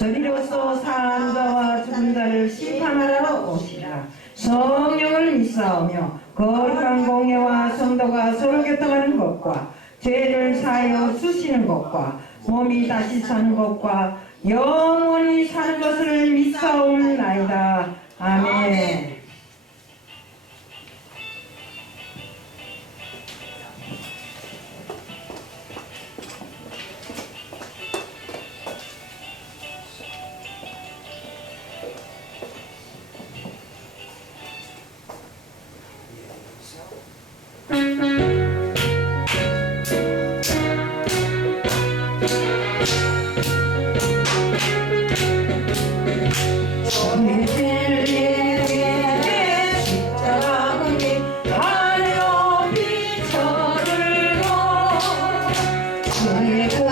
저리로서 사한 자와 죽은 자를 심판하러 오시라. 성령을 믿사오며 거룩한 공예와 성도가 서로 교통하는 것과 죄를 사하여 주시는 것과 몸이 다시 사는 것과 영원히 사는 것을 믿사옵나이다. 아멘 Like